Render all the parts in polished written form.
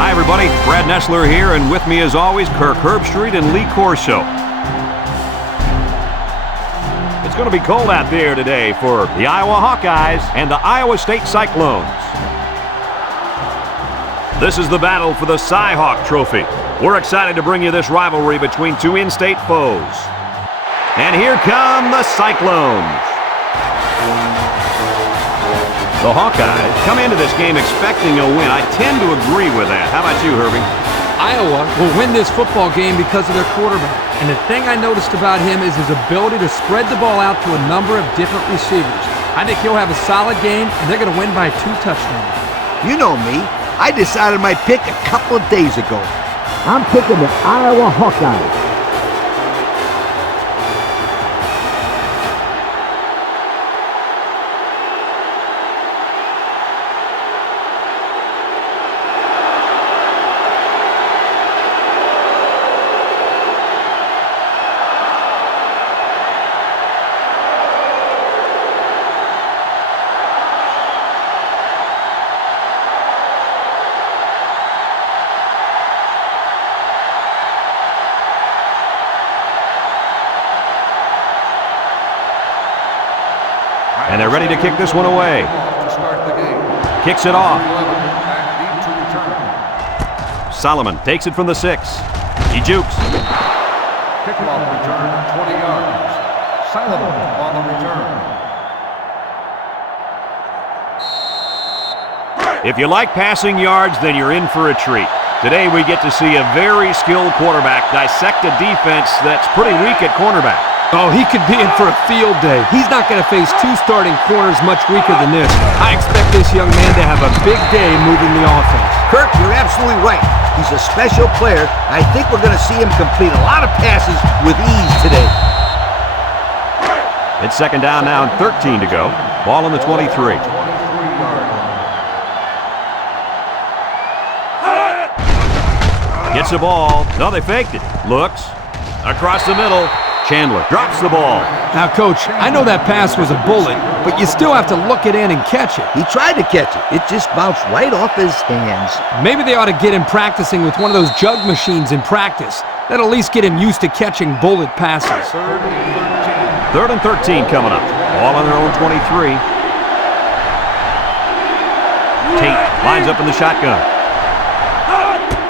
Hi, everybody. Brad Nessler here, and with me, as always, Kirk Herbstreit and Lee Corso. It's going to be cold out there today for the Iowa Hawkeyes and the Iowa State Cyclones. This is the battle for the Cy-Hawk Trophy. We're excited to bring you this rivalry between two in-state foes. And here come the Cyclones. The Hawkeyes come into this game expecting a win. I tend to agree with that. How about you, Herbie? Iowa will win this football game because of their quarterback. And the thing I noticed about him is his ability to spread the ball out to a number of different receivers. I think he'll have a solid game, and they're going to win by 2 touchdowns. You know me. I decided my pick a couple of days ago. I'm picking the Iowa Hawkeyes. And they're ready to kick this one away. Kicks it off. Solomon takes it from the 6. He jukes. Kickoff return, 20 yards. Solomon on the return. If you like passing yards, then you're in for a treat. Today we get to see a very skilled quarterback dissect a defense that's pretty weak at cornerback. Oh, he could be in for a field day. He's not going to face 2 starting corners much weaker than this. I expect this young man to have a big day moving the offense. Kirk, you're absolutely right. He's a special player. I think we're going to see him complete a lot of passes with ease today. It's second down now and 13 to go. Ball on the 23. Gets the ball. No, they faked it. Looks. Across the middle. Chandler drops the ball. Now, Coach, I know that pass was a bullet, but you still have to look it in and catch it. He tried to catch it. It just bounced right off his hands. Maybe they ought to get him practicing with one of those jug machines in practice. That'll at least get him used to catching bullet passes. Third and 13 coming up. Ball on their own 23. Tate lines up in the shotgun.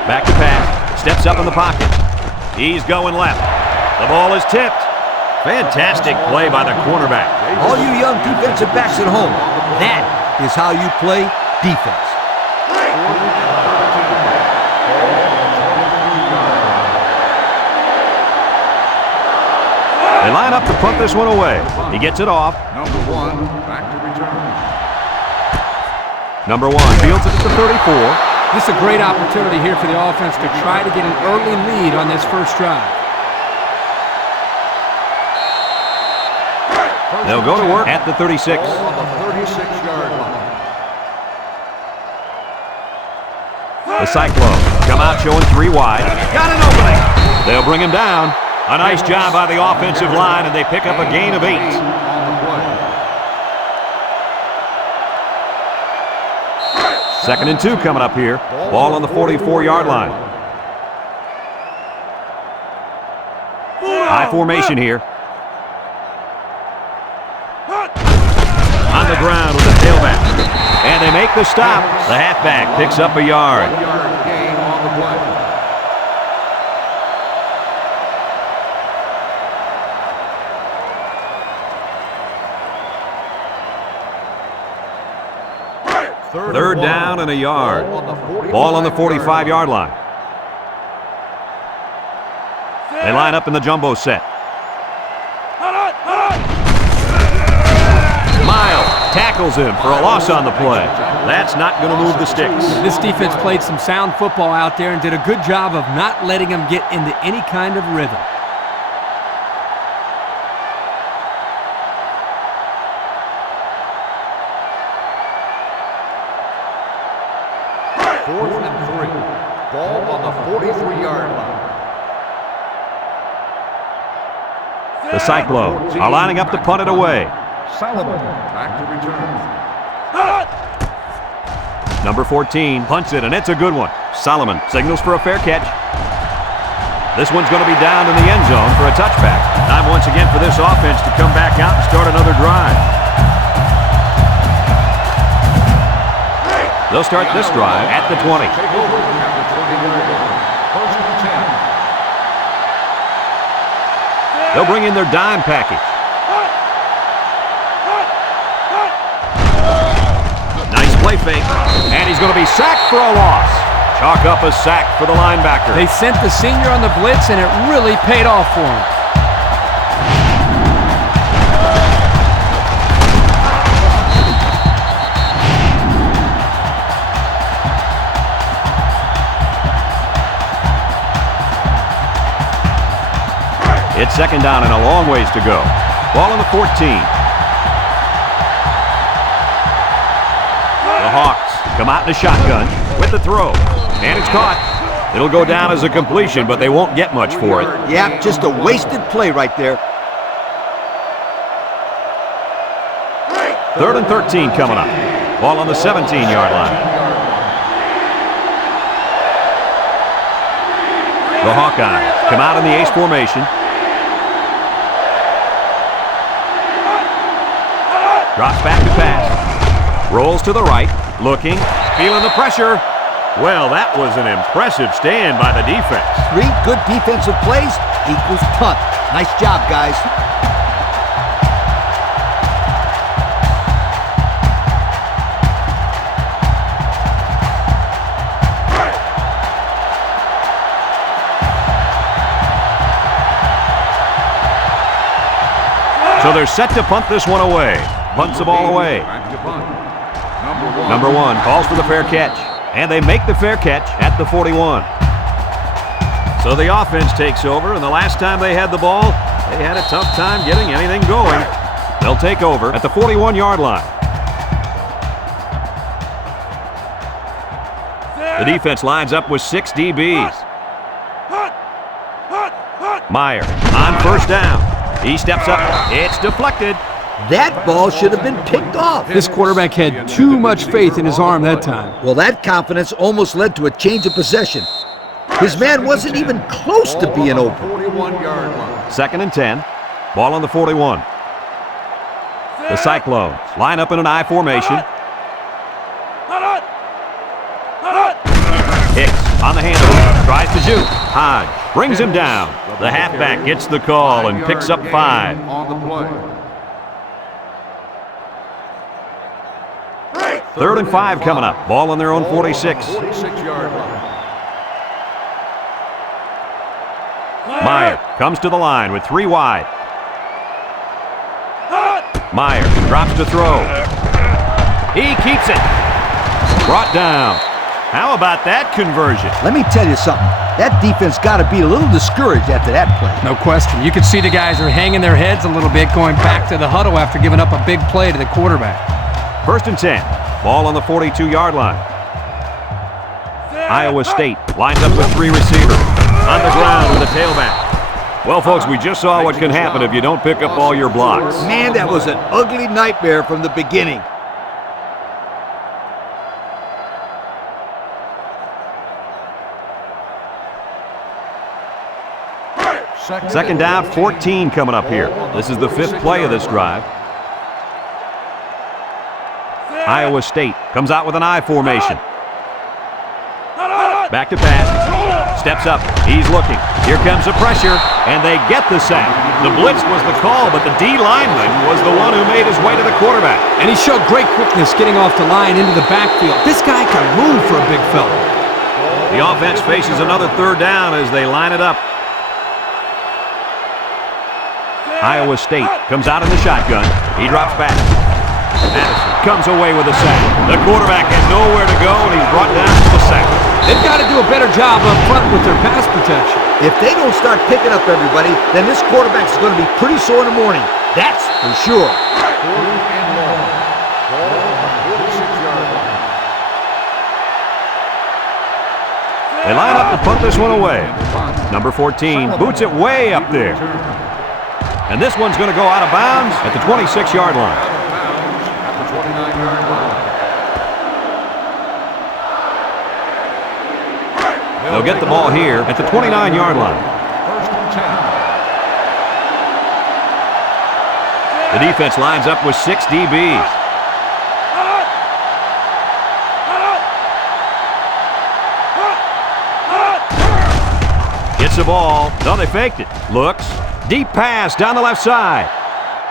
Back to pass. Steps up in the pocket. He's going left. The ball is tipped. Fantastic play by the cornerback. All you young defensive backs at home, that is how you play defense. They line up to punt this one away. He gets it off. Number 1, back to return. Number 1 fields it at the 34. This is a great opportunity here for the offense to try to get an early lead on this first drive. They'll go to work at the 36. Ball on the 36-yard line. The Cyclones come out showing 3 wide. Got an opening. They'll bring him down. A nice job by the offensive line, and they pick up a gain of 8. On the play. Second and 2 coming up here. Ball on the 44-yard line. High formation here. On the ground with the tailback. And they make the stop. The halfback picks up a yard. 1-yard gain on the play. Third down and a yard. Ball on the 45-yard line. They line up in the jumbo set. Miles tackles him for a loss on the play. That's not going to move the sticks. This defense played some sound football out there and did a good job of not letting him get into any kind of rhythm. Fourth and 3. Ball on the 43-yard line. The Cyclones are lining up to punt it away. Solomon back to return. Number 14 punts it, and it's a good one. Solomon signals for a fair catch. This one's going to be down in the end zone for a touchback. Time once again for this offense to come back out and start another drive. They'll start this drive at the 20. They'll bring in their dime package. Nice play fake. And he's going to be sacked for a loss. Chalk up a sack for the linebacker. They sent the senior on the blitz, and it really paid off for him. It's second down and a long ways to go. Ball on the 14. The Hawks come out in a shotgun with the throw. And it's caught. It'll go down as a completion, but they won't get much for it. Yeah, just a wasted play right there. 3rd and 13 coming up. Ball on the 17-yard line. The Hawkeyes come out in the ace formation. Drops back to pass. Rolls to the right. Looking. Feeling the pressure. Well, that was an impressive stand by the defense. 3 good defensive plays equals punt. Nice job, guys. So they're set to punt this one away. Punts the ball away. Number 1 calls for the fair catch. And they make the fair catch at the 41. So the offense takes over, and the last time they had the ball, they had a tough time getting anything going. They'll take over at the 41-yard line. The defense lines up with 6 DBs. Meyer on first down. He steps up. It's deflected. That ball should have been picked off. This quarterback had too much faith in his arm that time. Well, that confidence almost led to a change of possession. His man wasn't even close to being open. 41-yard line. 2nd and 10. Ball on the 41. The Cyclones line up in an I formation. Hicks on the handoff. Tries to shoot. Hodge brings him down. The halfback gets the call and picks up 5. On the play. 3rd and 5 coming up. Ball on their own 46. 46-yard line. Meyer comes to the line with 3 wide. Meyer drops to throw. He keeps it. Brought down. How about that conversion? Let me tell you something. That defense got to be a little discouraged after that play. No question. You can see the guys are hanging their heads a little bit going back to the huddle after giving up a big play to the quarterback. 1st and 10. Ball on the 42-yard line. Iowa State lines up with 3 receivers. On the ground with a tailback. Well, folks, we just saw what can happen if you don't pick up all your blocks. Man, that was an ugly nightmare from the beginning. Second down, 14 coming up here. This is the 5th play of this drive. Iowa State comes out with an I formation. Back to pass. Steps up. He's looking. Here comes the pressure, and they get the sack. The blitz was the call, but the D lineman was the one who made his way to the quarterback. And he showed great quickness getting off the line into the backfield. This guy can move for a big fella. The offense faces another 3rd down as they line it up. Iowa State comes out in the shotgun. He drops back. Madison comes away with a sack. The quarterback had nowhere to go, and he's brought down to the sack. They've got to do a better job up front with their pass protection. If they don't start picking up everybody, then this quarterback's going to be pretty sore in the morning. That's for sure. 4th and long. Ball on the 46-yard line. They line up to punt this one away. Number 14 boots it way up there. And this one's going to go out of bounds at the 26-yard line. At the 29-yard line. They'll get the ball here at the 29-yard line. First and 10. The defense lines up with 6 DBs. Gets the ball. No, they faked it. Looks. Deep pass down the left side.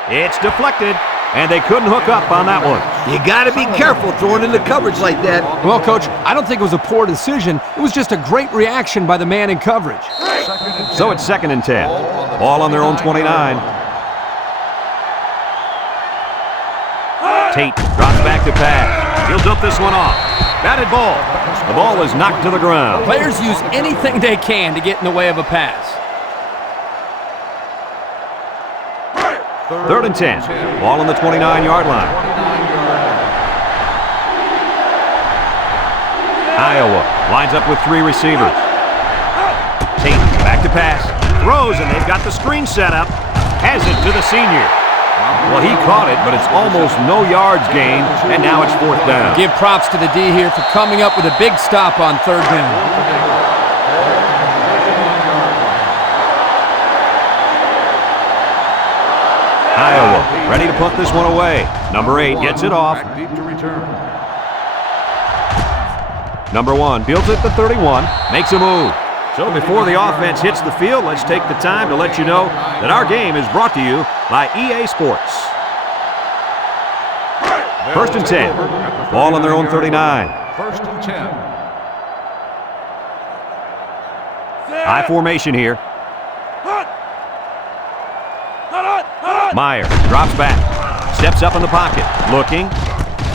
It's deflected, and they couldn't hook up on that one. You got to be careful throwing into coverage like that. Well, Coach, I don't think it was a poor decision. It was just a great reaction by the man in coverage. So it's 2nd and 10. Ball on their own 29. Tate drops back to pass. He'll dump this one off. Batted ball. The ball is knocked to the ground. Players use anything they can to get in the way of a pass. 3rd and 10. Ball on the 29-yard line. Iowa lines up with 3 receivers. Tate back to pass. Throws, and they've got the screen set up. Has it to the senior. Well, he caught it, but it's almost no yards gained, and now it's 4th down. Give props to the D here for coming up with a big stop on 3rd down. Iowa ready to punt this one away. Number 8 gets it off. Back deep to return. Number 1 fields it to 31, makes a move. So before the offense hits the field, let's take the time to let you know that our game is brought to you by EA Sports. 1st and 10. Ball on their own 39. 1st and 10. High formation here. Meyer drops back. Steps up in the pocket. Looking.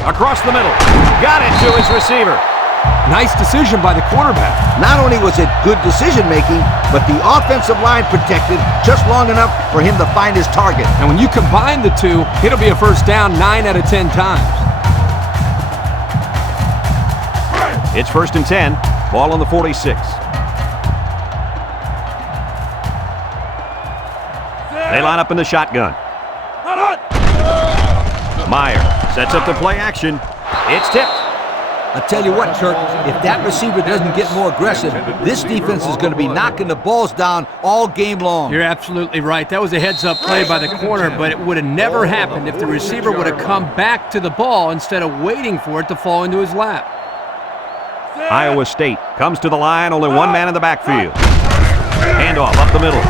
Across the middle. Got it to his receiver. Nice decision by the quarterback. Not only was it good decision-making, but the offensive line protected just long enough for him to find his target. And when you combine the two, it'll be a 1st down 9 out of 10 times. It's 1st and 10. Ball on the 46. They line up in the shotgun. Meyer sets up the play action. It's tipped. I tell you what, Kirk, if that receiver doesn't get more aggressive, this defense is going to be knocking the balls down all game long. You're absolutely right. That was a heads-up play by the corner, but it would have never happened if the receiver would have come back to the ball instead of waiting for it to fall into his lap. Iowa State comes to the line, only 1 man in the backfield. Handoff up the middle.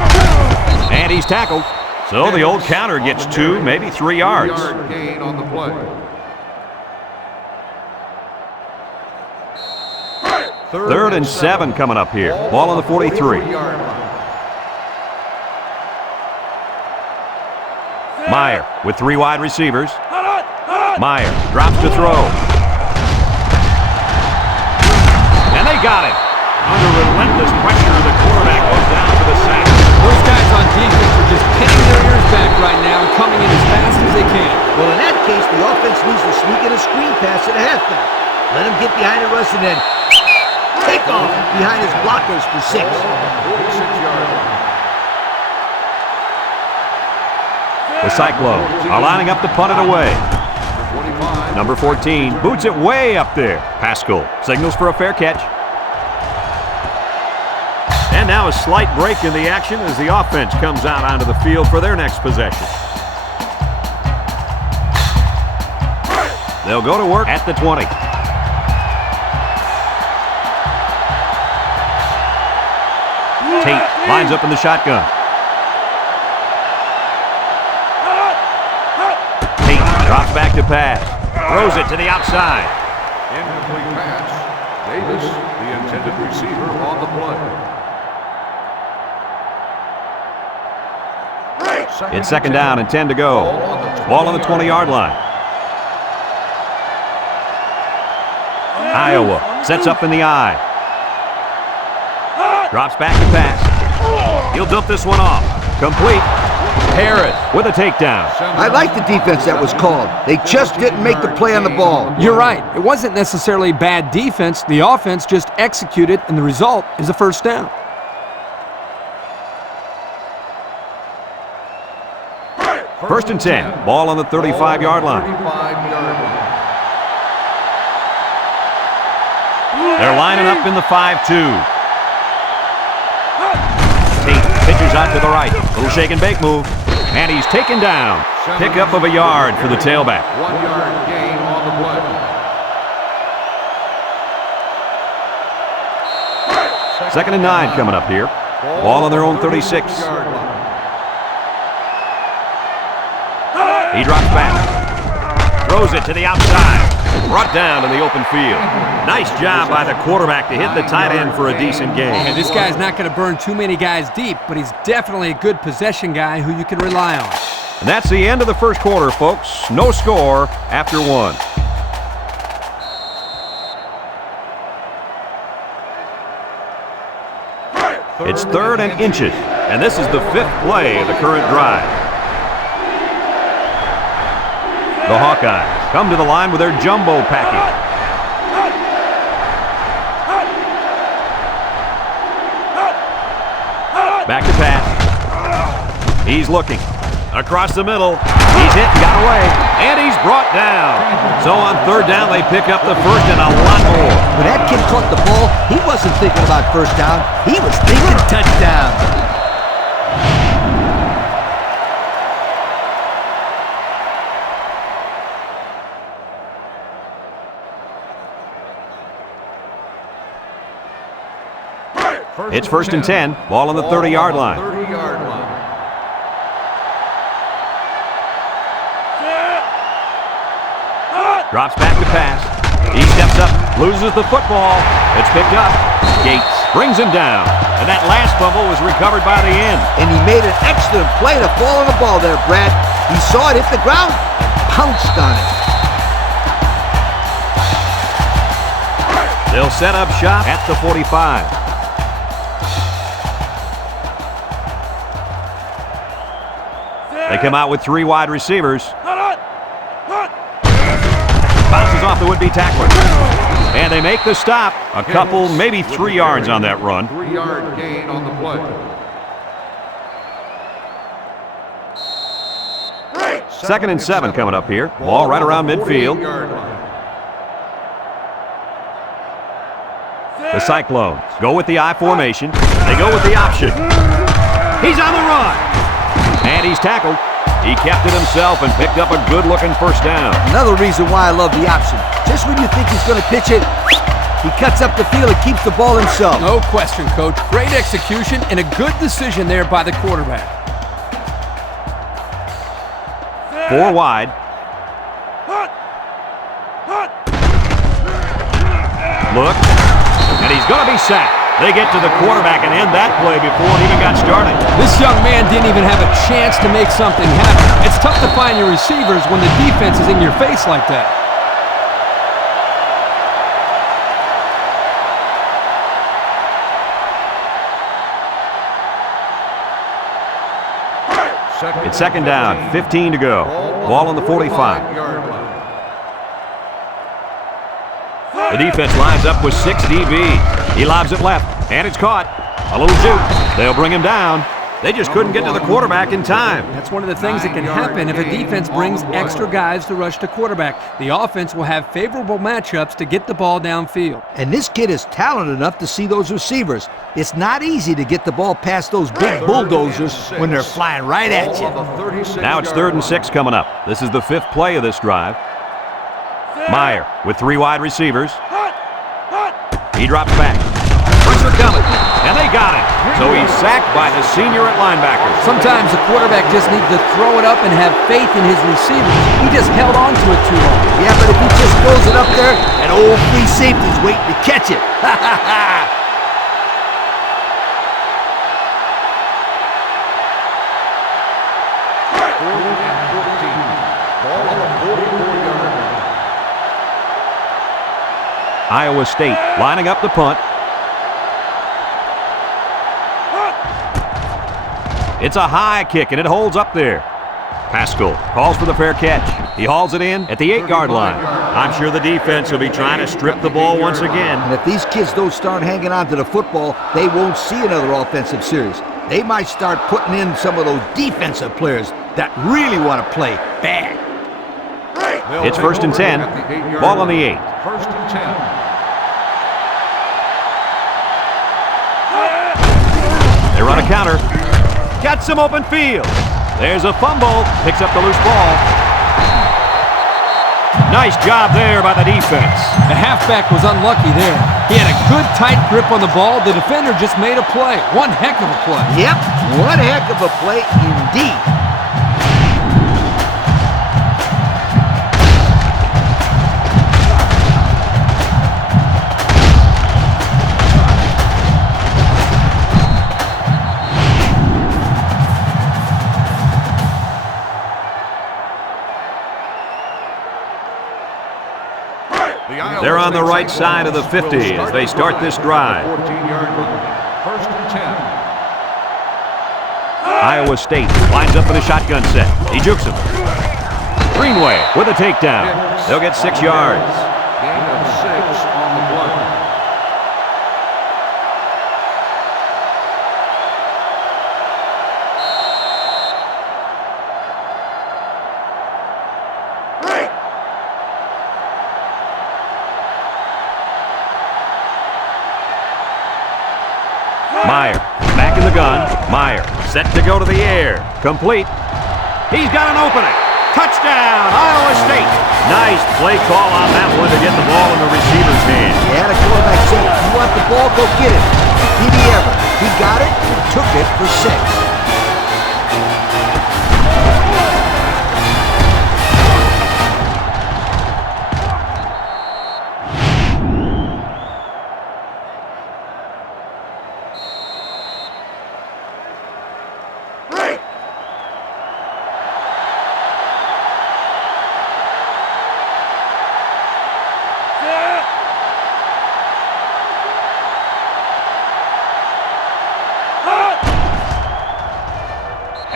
And he's tackled. So the old counter gets 2, maybe 3 yards. 3-yard gain on the play. 3rd and 7 coming up here. Ball on the 43. Meyer with 3 wide receivers. Meyer drops to throw. And they got it. Under relentless pressure, the quarterback goes down for the sack. Those guys on defense are just pinning their ears back right now and coming in as fast as they can. Well, in that case, the offense needs to sneak in a screen pass at halfback. Let him get behind the rush and then take off behind his blockers for 6. 46-yard line. The Cyclones are lining up to punt it away. Number 14 boots it way up there. Pascal signals for a fair catch. And now a slight break in the action as the offense comes out onto the field for their next possession. They'll go to work at the 20. Tate lines up in the shotgun. Tate drops back to pass. Throws it to the outside. Incomplete pass. Davis, the intended receiver, on the play. It's 2nd down and 10 to go. Ball on the 20-yard line. Iowa sets up in the I. Drops back to pass. He'll dump this one off. Complete. Harris with a takedown. I like the defense that was called. They just didn't make the play on the ball. You're right. It wasn't necessarily bad defense. The offense just executed, and the result is a 1st down. First and 10. Ball on the 35-yard line. 35-yard line. They're lining up in the 5-2. out to the right. Little shake and bake move. And he's taken down. Pickup of a yard for the tailback. 1 yard gain on the play. Second and 9 coming up here. Ball on their own 36. He drops back. Throws it to the outside. Brought down in the open field. Nice job by the quarterback to hit the tight end for a decent gain. And this guy's not going to burn too many guys deep, but he's definitely a good possession guy who you can rely on. And that's the end of the first quarter, folks. No score after 1. It's 3rd and inches, and this is the 5th play of the current drive. The Hawkeyes come to the line with their jumbo package. Back to pass. He's looking. Across the middle. He's hit and got away. And he's brought down. So on 3rd down, they pick up the first and a lot more. When that kid caught the ball, he wasn't thinking about first down. He was thinking touchdown. It's 1st and 10. Ball on the 30-yard line. 30-yard line. Drops back to pass. He steps up, loses the football. It's picked up. Gates brings him down. And that last fumble was recovered by the end. And he made an excellent play to fall on the ball there, Brad. He saw it hit the ground and pounced on it. They'll set up shop at the 45. They come out with 3 wide receivers. Bounces off the would-be tackler. And they make the stop. A couple, maybe 3 yards on that run. 3-yard gain on the play. 2nd and 7 coming up here. Ball right around midfield. The Cyclones go with the I formation. They go with the option. He's on the run. And he's tackled. He kept it himself and picked up a good-looking first down. Another reason why I love the option. Just when you think he's going to pitch it, he cuts up the field and keeps the ball himself. No question, Coach. Great execution and a good decision there by the quarterback. 4 wide. Look. And he's going to be sacked. They get to the quarterback and end that play before it even got started. This young man didn't even have a chance to make something happen. It's tough to find your receivers when the defense is in your face like that. It's 2nd down, 15 to go. Ball on the 45. The defense lines up with 6 DBs. He lobs it left, and it's caught. A little juke. They'll bring him down. They just couldn't get to the quarterback in time. That's one of the things that can happen if a defense brings extra guys to rush the quarterback. The offense will have favorable matchups to get the ball downfield. And this kid is talented enough to see those receivers. It's not easy to get the ball past those big bulldozers when they're flying right at you. Now it's 3rd and 6 coming up. This is the 5th play of this drive. Meyer with 3 wide receivers. He drops back. Pressure coming, and they got him. So he's sacked by the senior at linebacker. Sometimes the quarterback just needs to throw it up and have faith in his receivers. He just held on to it too long. Yeah, but if he just throws it up there, that old free safety's waiting to catch it. Iowa State lining up the punt. It's a high kick, and it holds up there. Pascal calls for the fair catch. He hauls it in at the 8-yard line. I'm sure the defense will be trying to strip the ball once again. And if these kids don't start hanging on to the football, they won't see another offensive series. They might start putting in some of those defensive players that really want to play bad. It's 1st and 10. Ball on the 8. 1st and 10. They run a counter. Got some open field. There's a fumble. Picks up the loose ball. Nice job there by the defense. The halfback was unlucky there. He had a good tight grip on the ball. The defender just made a play. One heck of a play. Yep, one heck of a play indeed. They're on the right side of the 50 as they start this drive. 14-yard line. First and 10. Iowa State lines up in a shotgun set. He jukes him. Greenway with a takedown. They'll get 6 yards. Gain of 6 on the play. Meyer back in the gun. Meyer set to go to the air. Complete. He's got an opening. Touchdown, Iowa State. Nice play call on that one to get the ball in the receiver's hand. Yeah, the quarterback said, if you want the ball, go get it. Did he ever? He got it and took it for 6.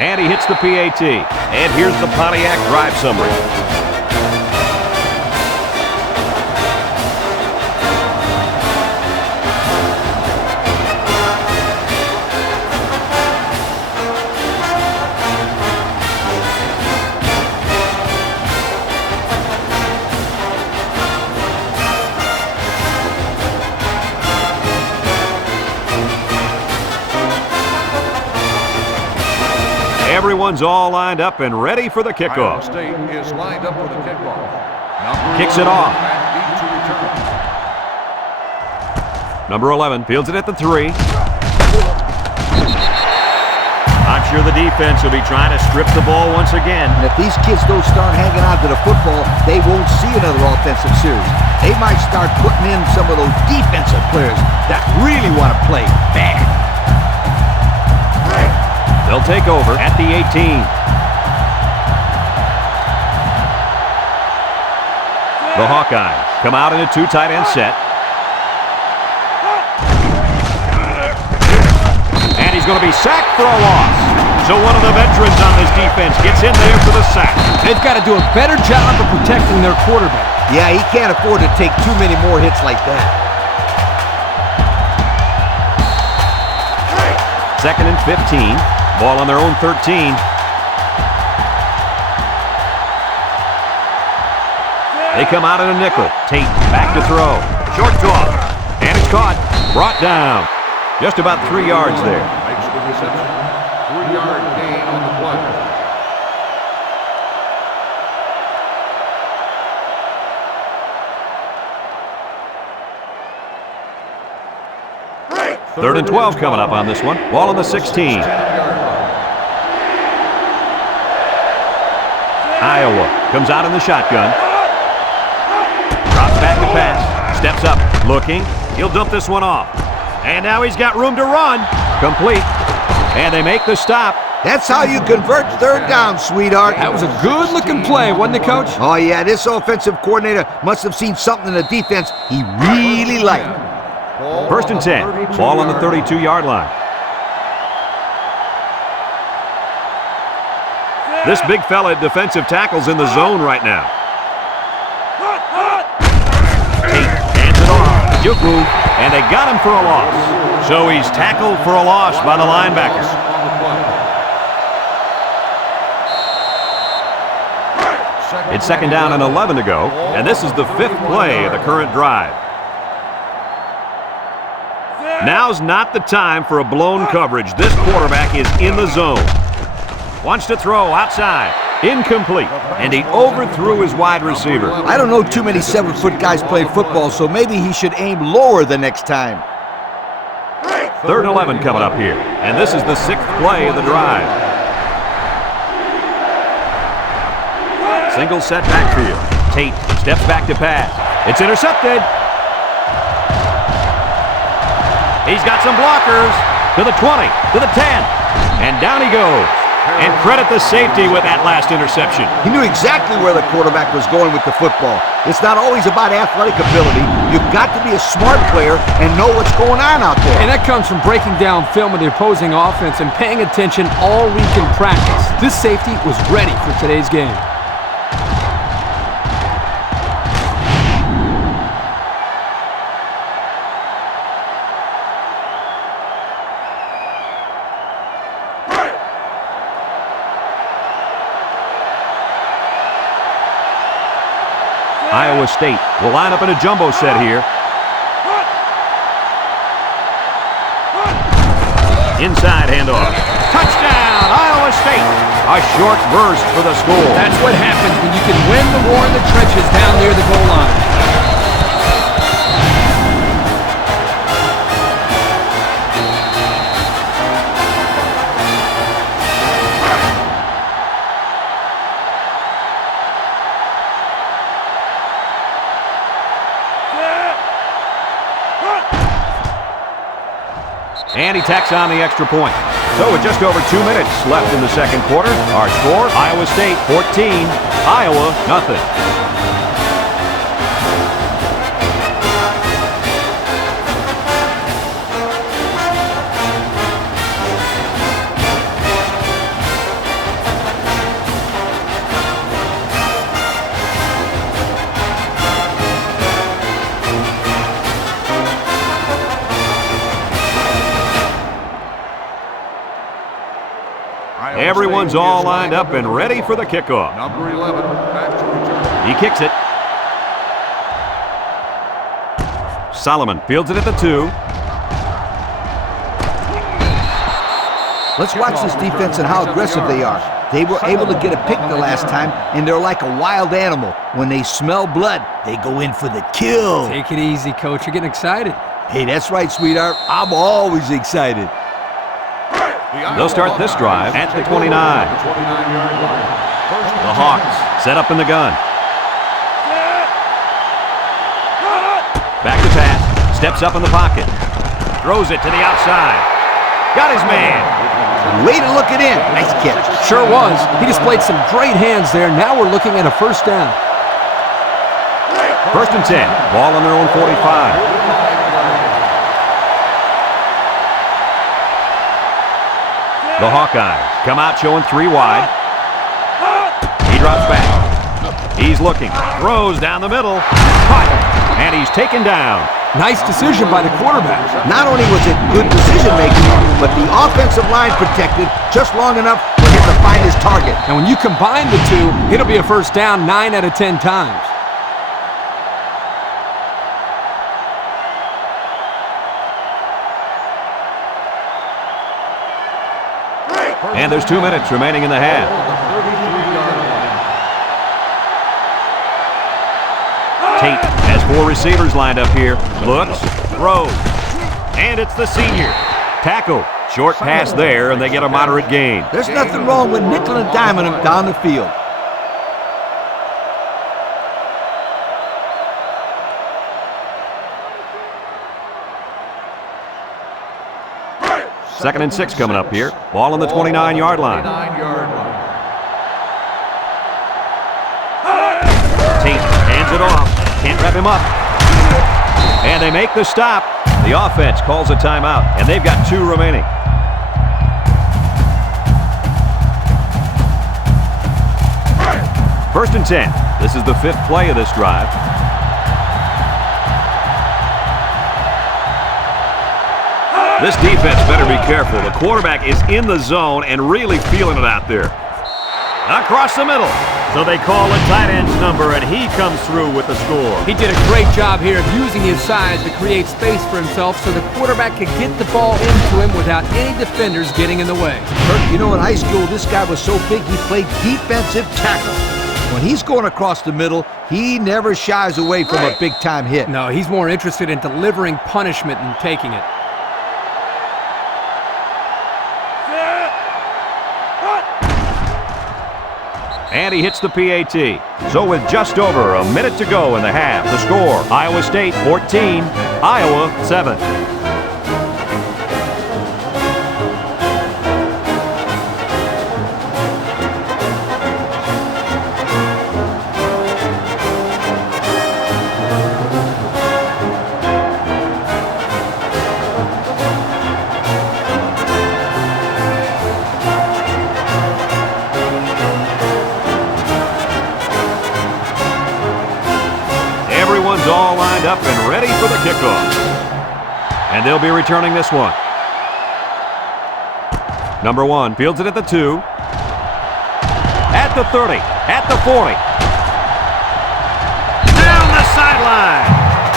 And he hits the PAT. And here's the Pontiac drive summary. Everyone's all lined up and ready for the Iowa kickoff. State is lined up for the kickoff. Kicks it off. Back deep to return. Number 11 fields it at the 3. I'm sure the defense will be trying to strip the ball once again. And if these kids don't start hanging on to the football, they won't see another offensive series. They might start putting in some of those defensive players that really want to play bad. They'll take over at the 18. The Hawkeyes come out in a 2 tight end set. And he's going to be sacked for a loss. So one of the veterans on this defense gets in there for the sack. They've got to do a better job of protecting their quarterback. Yeah, he can't afford to take too many more hits like that. 2nd and 15. Ball on their own 13. They come out in a nickel. Tate back to throw. Short toss. And it's caught. Brought down. Just about 3 yards there. Makes the reception. 3-yard gain on the play. Third and 12 coming up on this one. Ball on the 16. Iowa comes out in the shotgun. Drops back to pass. Steps up. Looking. He'll dump this one off. And now he's got room to run. Complete. And they make the stop. That's how you convert third down, sweetheart. That was a good-looking play, wasn't it, Coach? Oh, yeah, this offensive coordinator must have seen something in the defense he really liked. First and 10. Ball on the 32-yard line. This big fella at defensive tackle's in the zone right now. Tate hands it off. Juku, and they got him for a loss. So he's tackled for a loss by the linebacker. It's 2nd down and 11 to go, and this is the 5th play of the current drive. Now's not the time for a blown coverage. This quarterback is in the zone. Wants to throw outside. Incomplete. And he overthrew his wide receiver. I don't know too many 7-foot guys playing football, so maybe he should aim lower the next time. 3rd and 11 coming up here. And this is the 6th play of the drive. Single set backfield. Tate steps back to pass. It's intercepted. He's got some blockers. To the 20, to the 10. And down he goes. And credit the safety with that last interception. He knew exactly where the quarterback was going with the football. It's not always about athletic ability. You've got to be a smart player and know what's going on out there. And that comes from breaking down film of the opposing offense and paying attention all week in practice. This safety was ready for today's game. Iowa State will line up in a jumbo set here. Inside handoff. Touchdown, Iowa State. A short burst for the score. That's what happens when you can win the war in the trenches down near the goal line. And he tacks on the extra point. So with just over 2 minutes left in the second quarter, our score, Iowa State 14, Iowa nothing. Everyone's all lined up and ready for the kickoff. Number 11, back to return. He kicks it. Solomon fields it at the 2. Let's watch this defense and how aggressive they are. They were able to get a pick the last time, and they're like a wild animal. When they smell blood, they go in for the kill. Take it easy, Coach. You're getting excited. Hey, that's right, sweetheart. I'm always excited. They'll start this drive at the 29. The Hawks set up in the gun. Back to pass. Steps up in the pocket. Throws it to the outside. Got his man. Way to look it in. Nice catch. Sure was. He displayed some great hands there. Now we're looking at a first down. 1st and 10. Ball on their own 45. The Hawkeyes come out showing 3 wide. He drops back. He's looking. Throws down the middle. Caught. And he's taken down. Nice decision by the quarterback. Not only was it good decision-making, but the offensive line protected just long enough for him to find his target. And when you combine the two, it'll be a first down 9 out of 10 times. And there's 2 minutes remaining in the half. Tate has 4 receivers lined up here. Looks, throws, and it's the senior. Tackle, short pass there, and they get a moderate gain. There's nothing wrong with nickel and diming him down the field. Second and 6 coming up here. Ball on the 29-yard line. Tate hands it off. Can't wrap him up. And they make the stop. The offense calls a timeout, and they've got 2 remaining. First and 10. This is the 5th play of this drive. This defense better be careful. The quarterback is in the zone and really feeling it out there. Across the middle. So they call a tight end's number, and he comes through with the score. He did a great job here of using his size to create space for himself so the quarterback could get the ball into him without any defenders getting in the way. Kurt, you know, in high school, this guy was so big he played defensive tackle. When he's going across the middle, he never shies away from a big-time hit. No, he's more interested in delivering punishment than taking it. And he hits the PAT. So with just over a minute to go in the half, the score, Iowa State 14, Iowa 7. All lined up and ready for the kickoff. And they'll be returning this one. Number 1 fields it at the 2. At the 30. At the 40. Down the sideline.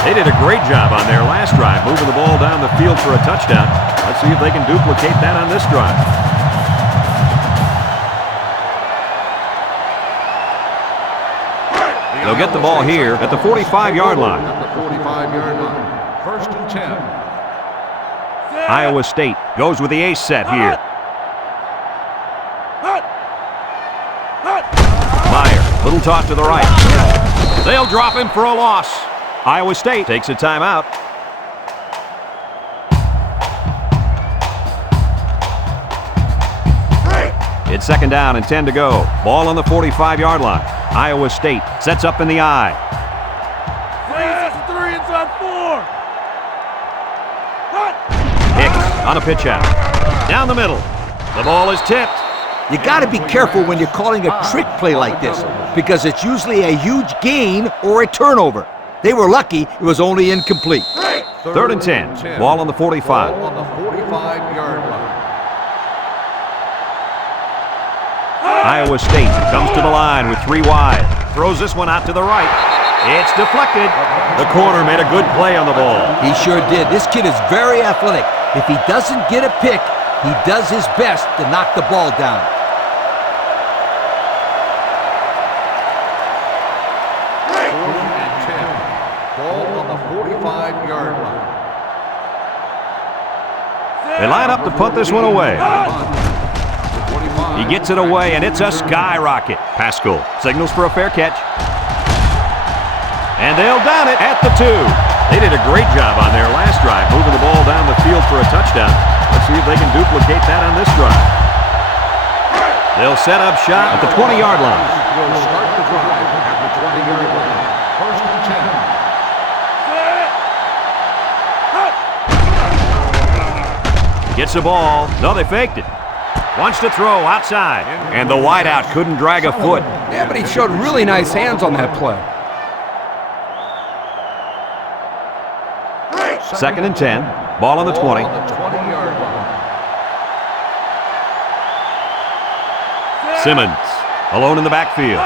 They did a great job on their last drive, moving the ball down the field for a touchdown. Let's see if they can duplicate that on this drive. They'll get the ball here at the 45-yard line. At the 45-yard line. 1st and 10. Iowa State goes with the ace set here. Meyer, little toss to the right. They'll drop him for a loss. Iowa State takes a timeout. It's 2nd down and 10 to go. Ball on the 45-yard line. Iowa State sets up in the I. Hicks on a pitch out. Down the middle. The ball is tipped. You got to be careful when you're calling a trick play like this because it's usually a huge gain or a turnover. They were lucky it was only incomplete. 3rd and 10. Ball on the 45. Ball on the 45-yard line. Iowa State comes to the line with 3 wide. Throws this one out to the right. It's deflected. The corner made a good play on the ball. He sure did. This kid is very athletic. If he doesn't get a pick, he does his best to knock the ball down. Ball on the 45-yard line. They line up to punt this one away. He gets it away, and it's a skyrocket. Pascal signals for a fair catch. And they'll down it at the 2. They did a great job on their last drive, moving the ball down the field for a touchdown. Let's see if they can duplicate that on this drive. They'll set up shot at the 20-yard line. Will start the drive at the 20-yard line. 1st and 10. Gets the ball. No, they faked it. Wants to throw outside. And the wideout couldn't drag a foot. Yeah, but he showed really nice hands on that play. 2nd and 10. Ball on the 20. Ball on the 20-yard line. Simmons alone in the backfield.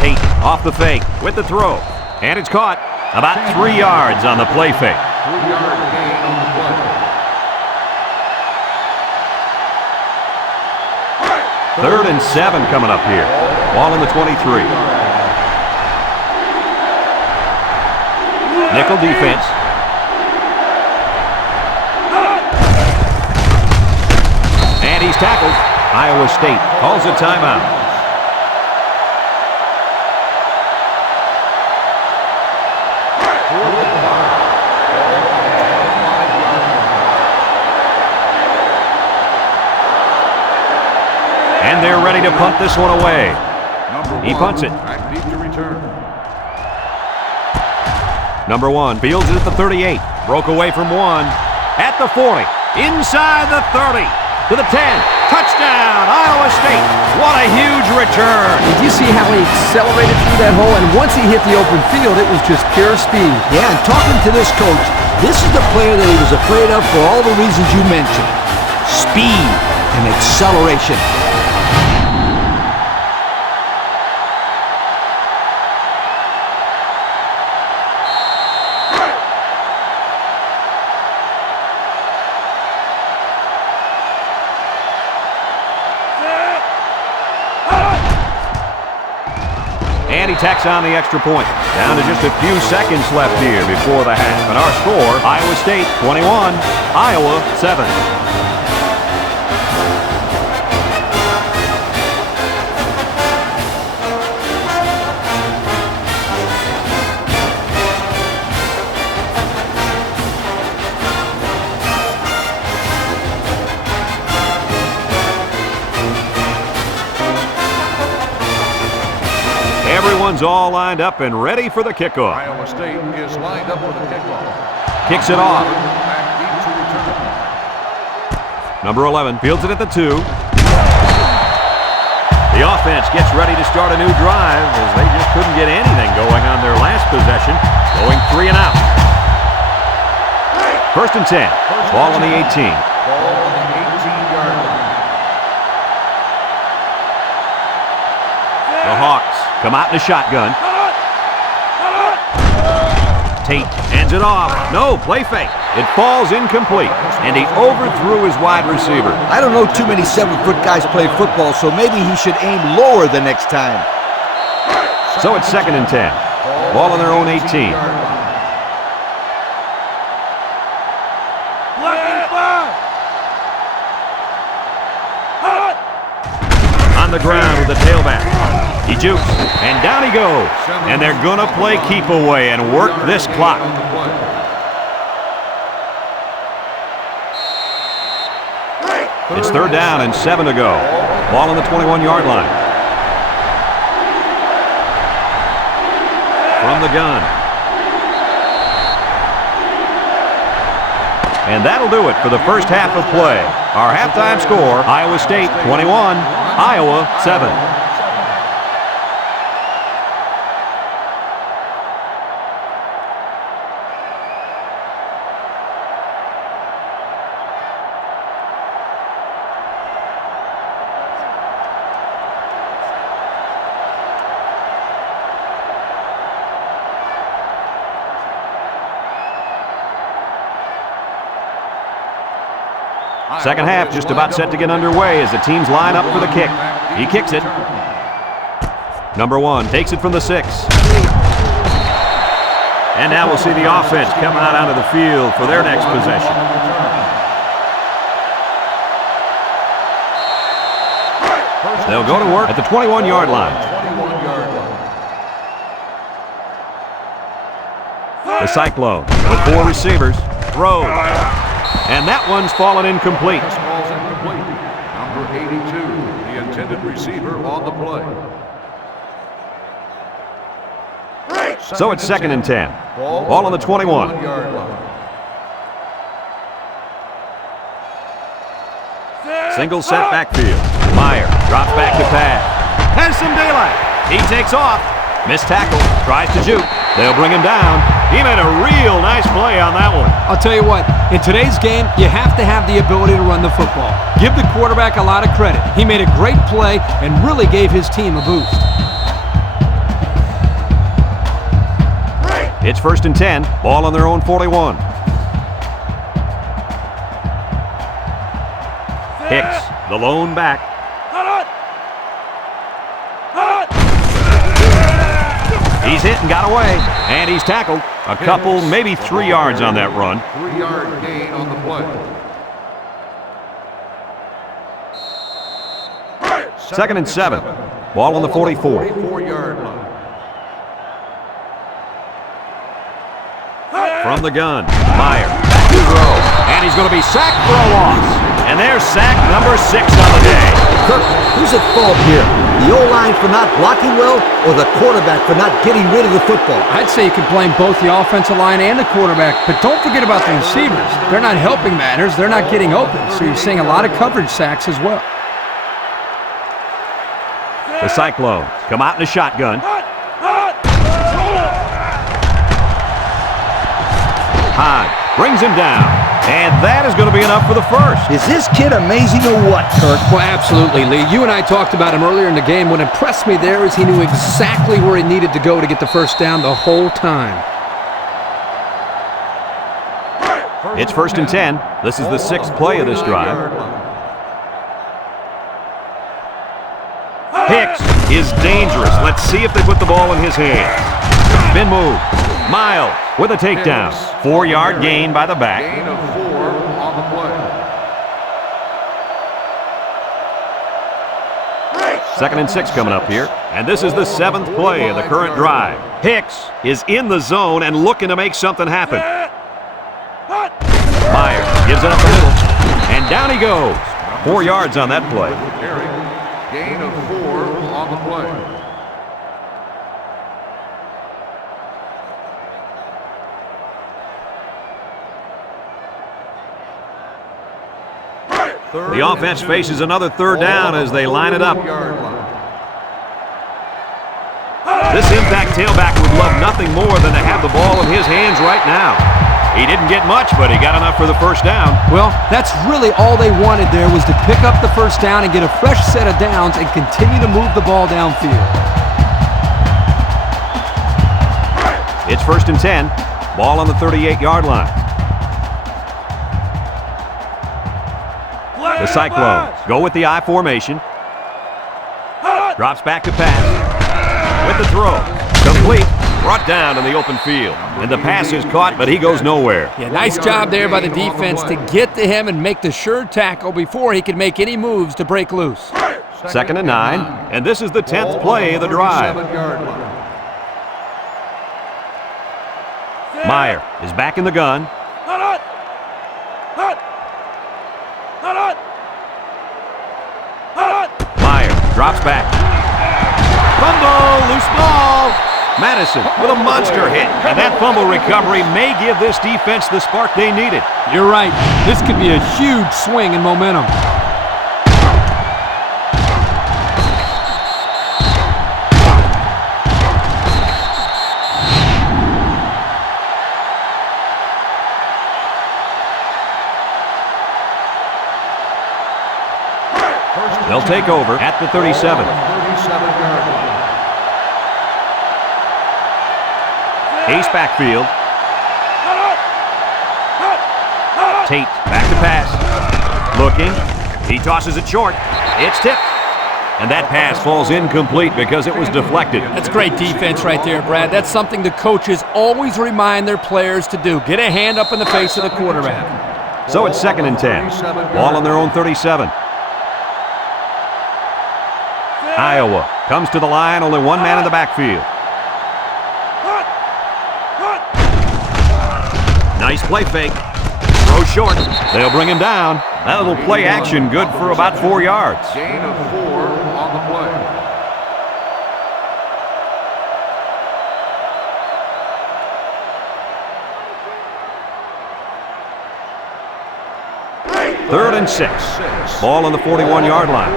Tate off the fake with the throw. And it's caught. About 3 yards on the play fake. 3-yard gain on the play. 3rd and 7 coming up here. Ball on the 23. Nickel defense. And he's tackled. Iowa State calls a timeout. And they're ready to punt this one away. He punts it. Back deep to return. Number 1 fields it at the 38. Broke away from 1. At the 40. Inside the 30. To the 10. Touchdown, Iowa State. What a huge return. Did you see how he accelerated through that hole? And once he hit the open field, it was just pure speed. Yeah, and talking to this coach, this is the player that he was afraid of for all the reasons you mentioned. speed, and acceleration. And he tacks on the extra point. Down to just a few seconds left here before the half. And our score, Iowa State 21, Iowa 7. Everyone's all lined up and ready for the kickoff. Iowa State is lined up for the kickoff. Kicks it off. Back deep to return. Number 11 fields it at the 2. The offense gets ready to start a new drive as they just couldn't get anything going on their last possession, going 3 and out. First and 10. Ball on the 18. Ball on the 18-yard line. The Hawks come out in a shotgun. Tate hands it off. No, play fake. It falls incomplete, and he overthrew his wide receiver. I don't know too many 7-foot guys play football, so maybe he should aim lower the next time. So it's second and 10. Ball on their own 18. On the ground with the tailback. He jukes, and down he goes. And they're going to play keep away and work this clock. It's third down and 7 to go. Ball on the 21-yard line. From the gun. And that'll do it for the first half of play. Our halftime score, Iowa State 21, Iowa 7. Second half just about set to get underway as the teams line up for the kick. He kicks it. Number 1 takes it from the 6. And now we'll see the offense come out onto the field for their next possession. They'll go to work at the 21-yard line. The Cyclone with 4 receivers. Throws. And that one's fallen incomplete. This ball's incomplete. Number 82, the intended receiver on the play. So it's second and 10. Ball on the 21. Single set backfield. Meyer drops back to pass. Has some daylight. He takes off. Missed tackle. Tries to juke. They'll bring him down. He made a real nice play on that one. I'll tell you what, in today's game, you have to have the ability to run the football. Give the quarterback a lot of credit. He made a great play and really gave his team a boost. It's first and 10. Ball on their own 41. Hicks, the lone back. He's hit and got away, and he's tackled. A couple, maybe 3 yards on that run. 3-yard gain on the play. Second and 7. Ball on the 44. 44-yard line. From the gun, Meyer, back to throw, and he's going to be sacked for a loss. And there's sack number 6 on the day. Kirk, who's at fault here? The O-line for not blocking well, or the quarterback for not getting rid of the football? I'd say you could blame both the offensive line and the quarterback, but don't forget about the receivers. They're not helping matters. They're not getting open, so you're seeing a lot of coverage sacks as well. The Cyclones come out in a shotgun. High brings him down. And that is going to be enough for the first. Is this kid amazing or what, Kirk? Well, absolutely, Lee. You and I talked about him earlier in the game. What impressed me there is he knew exactly where he needed to go to get the first down the whole time. It's 1st and 10. This is the 6th play of this drive. Hicks is dangerous. Let's see if they put the ball in his hands. Spin move. Miles with a takedown. 4-yard gain by the back. Gain of 4 on the play. 2nd and 6 coming up here. And this is the 7th play of the current drive. Hicks is in the zone and looking to make something happen. Myers gives it up the middle. And down he goes. 4 yards on that play. Gain of 4 on the play. The offense faces another 3rd down as they line it up. This impact tailback would love nothing more than to have the ball in his hands right now. He didn't get much, but he got enough for the first down. Well, that's really all they wanted there was to pick up the first down and get a fresh set of downs and continue to move the ball downfield. It's 1st and 10. Ball on the 38-yard line. The Cyclones go with the I formation. Drops back to pass. With the throw. Complete. Brought down in the open field. And the pass is caught, but he goes nowhere. Yeah, nice job there by the defense to get to him and make the sure tackle before he could make any moves to break loose. 2nd and 9. And this is the 10th play of the drive. Meyer is back in the gun. Meyer drops back. Fumble, loose ball. Madison with a monster hit. And that fumble recovery may give this defense the spark they needed. You're right. This could be a huge swing in momentum. They'll take over at the 37. Ace backfield. Tate back to pass. Looking. He tosses it short. It's tipped. And that pass falls incomplete because it was deflected. That's great defense right there, Brad. That's something the coaches always remind their players to do. Get a hand up in the face of the quarterback. So it's 2nd and 10. Ball on their own 37. Iowa comes to the line, only one man in the backfield. Nice play fake. Throw short. They'll bring him down. That little play action good for about 4 yards. Gain of 4 on the play. Third and 6. Ball on the 41-yard line.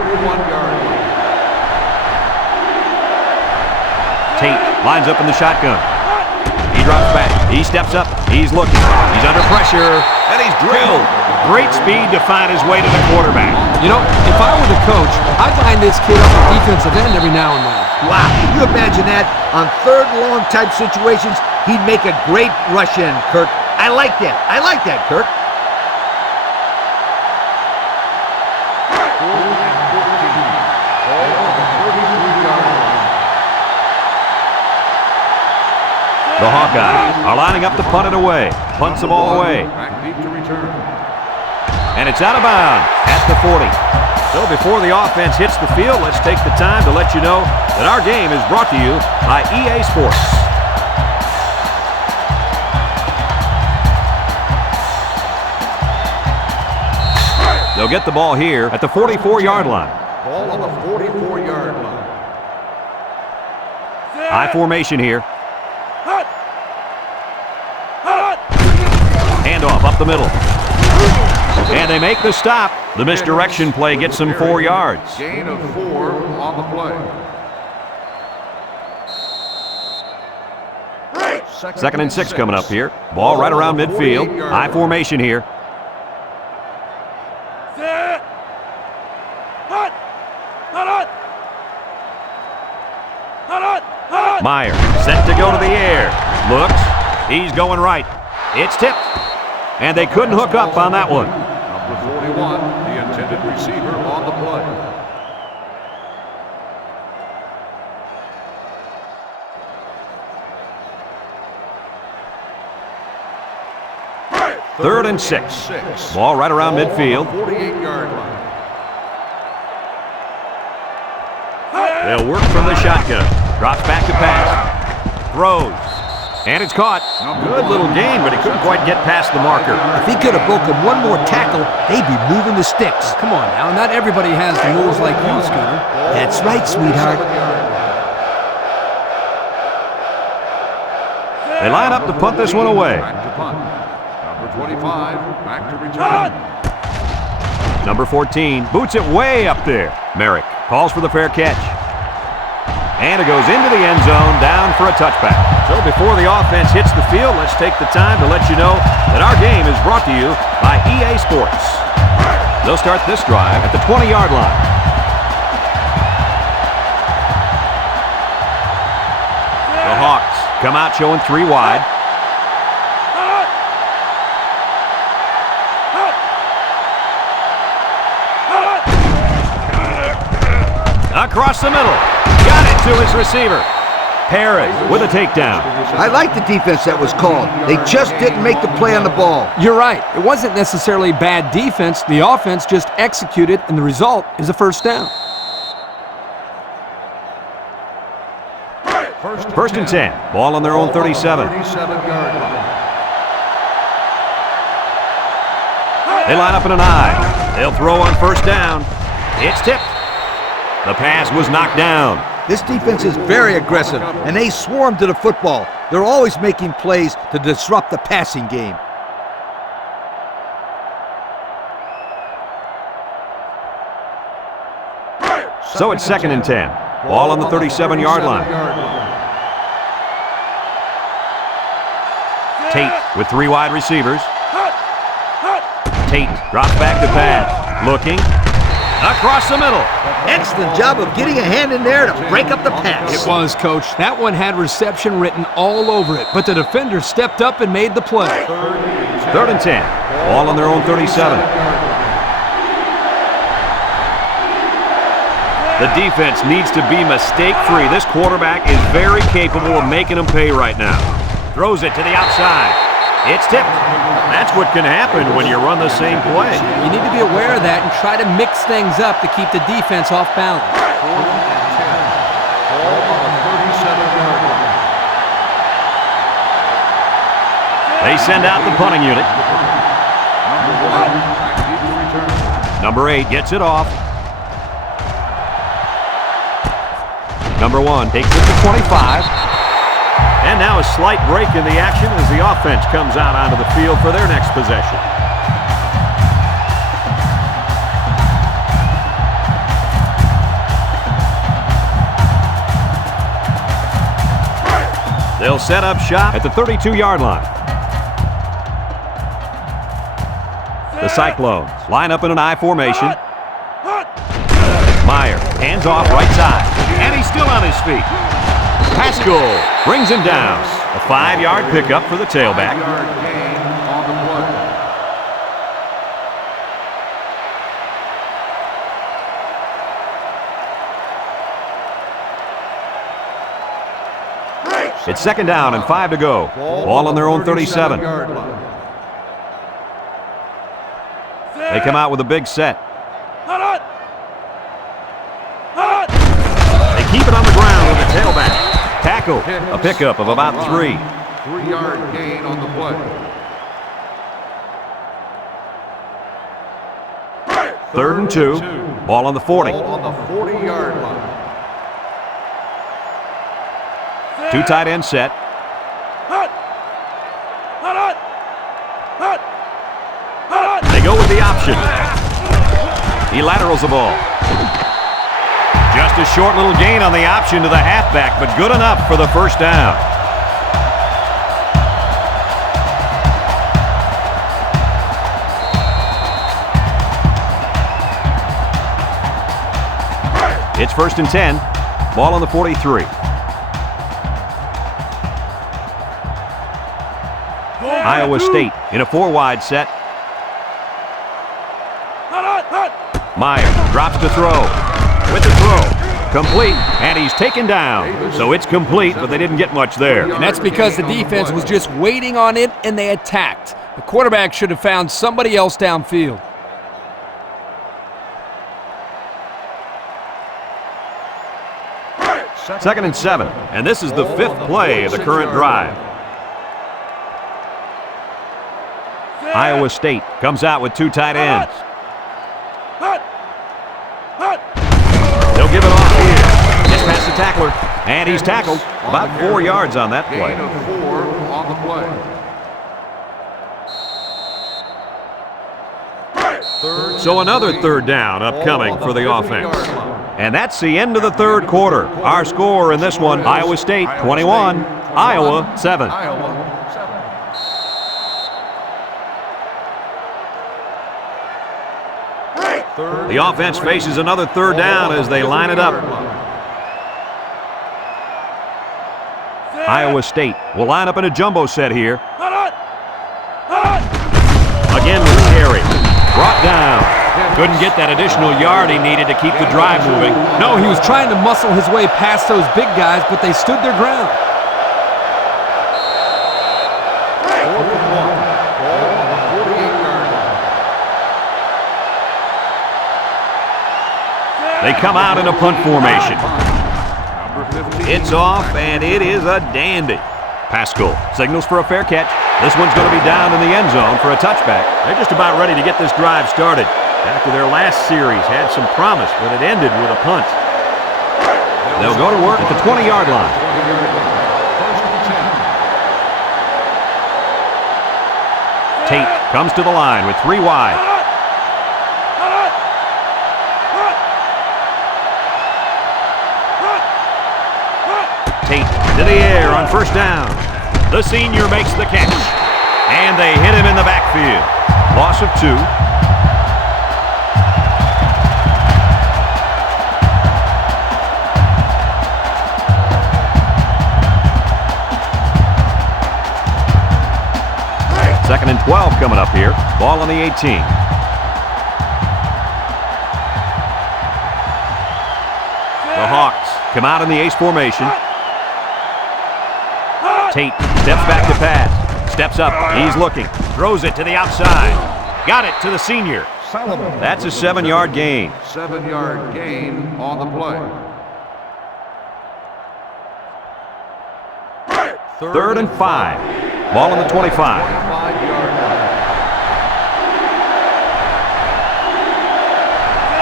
Tate lines up in the shotgun. He drops back. He steps up. He's looking. He's under pressure. And he's drilled. Great speed to find his way to the quarterback. You know, if I were the coach, I'd line this kid up at defensive end every now and then. Wow, can you imagine that? On 3rd and long type situations, he'd make a great rush in, Kirk. I like that. I like that, Kirk. The Hawkeyes are lining up to punt it away. Punts the ball away. Back deep to return. And it's out of bounds at the 40. So before the offense hits the field, let's take the time to let you know that our game is brought to you by EA Sports. They'll get the ball here at the 44-yard line. Ball on the 44-yard line. I formation here. Handoff up the middle. And they make the stop. The misdirection play gets them 4 yards. Gain of 4 on the play. 2nd and 6 coming up here. Ball right around midfield. I formation here. Meyer set to go to the air. Looks. He's going right. It's tipped. And they couldn't hook up on that one. Number 41, the intended receiver on the play. Third and 6. Ball right around midfield. 48-yard line. They'll work from the shotgun. Drops back to pass. Throws. And it's caught. Good little gain, but he couldn't quite get past the marker. If he could have broken one more tackle, they'd be moving the sticks. Come on now, not everybody has the moves like you, Scooter. That's right, sweetheart. They line up to punt this one away. Back to punt. Number 25, back to return. Number 14 boots it way up there. Merrick calls for the fair catch. And it goes into the end zone, down for a touchback. So before the offense hits the field, let's take the time to let you know that our game is brought to you by EA Sports. They'll start this drive at the 20-yard line. The Hawks come out showing 3 wide. Across the middle. Got it to his receiver. Perez with a takedown. I like the defense that was called. They just didn't make the play on the ball. You're right. It wasn't necessarily bad defense. The offense just executed, and the result is a first down. First and 10. Ball on their own 37. 37-yard line. They line up in an I. They'll throw on first down. It's tipped. The pass was knocked down. This defense is very aggressive, and they swarm to the football. They're always making plays to disrupt the passing game. So it's second and 10. Ball on the 37-yard line. Tate with 3 wide receivers. Tate drops back to pass. Looking. Across the middle. Excellent job of getting a hand in there to break up the pass. It was, Coach. That one had reception written all over it, but the defender stepped up and made the play. Third and 10. Ball on their own 37. The defense needs to be mistake-free. This quarterback is very capable of making them pay right now. Throws it to the outside. It's tipped. That's what can happen when you run the same play. You need to be aware of that and try to mix things up to keep the defense off balance. Ball on the 37-yard line. They send out the punting unit. Number 1, back deep to return. Number 8 gets it off. Number 1 takes it to 25. And now a slight break in the action as the offense comes out onto the field for their next possession. They'll set up shop at the 32-yard line. The Cyclones line up in an I formation. Meyer hands off right side, and he's still on his feet. Pascal brings him down. A 5-yard pickup for the tailback. 5-yard gain on the play. It's second down and 5 to go. Ball on their own 37. They come out with a big set. They keep it on the ground with the tailback. Tackle, a pickup of about 3. 3-yard gain on the play. Third and 2. Ball on the 40. Ball on the 40-yard line. 2 tight end set. They go with the option. He laterals the ball. Just a short little gain on the option to the halfback, but good enough for the first down. It's first and 10. Ball on the 43. Iowa State in a 4-wide set. Meyer drops to throw. With the throw. Complete. And he's taken down. So it's complete, but they didn't get much there. And that's because the defense was just waiting on it, and they attacked. The quarterback should have found somebody else downfield. Second and 7. And this is the 5th play of the current drive. Iowa State comes out with 2 tight ends. They'll give it off here. Gets past the tackler. And he's tackled. About 4 yards on that play. Gain of 4 on the play. So another 3rd down upcoming for the offense. And that's the end of the 3rd quarter. Our score in this one, Iowa State 21, Iowa 7. The offense faces another 3rd down as they line it up. Iowa State will line up in a jumbo set here. Again with the carry. Brought down. Couldn't get that additional yard he needed to keep the drive moving. No, he was trying to muscle his way past those big guys, but they stood their ground. They come out in a punt formation. It's off, and it is a dandy. Pascal signals for a fair catch. This one's going to be down in the end zone for a touchback. They're just about ready to get this drive started. After their last series had some promise, but it ended with a punt. They'll go to work at the 20-yard line. Tate comes to the line with 3 wide. Tate to the air on 1st down. The senior makes the catch. And they hit him in the backfield. Loss of 2. Second and 12 coming up here. Ball on the 18. The Hawks come out in the ace formation. Tate steps back to pass. Steps up. He's looking. Throws it to the outside. Got it to the senior. That's a 7-yard gain. 7-yard gain on the play. 3rd and 5. Ball on the 25. 25-yard line.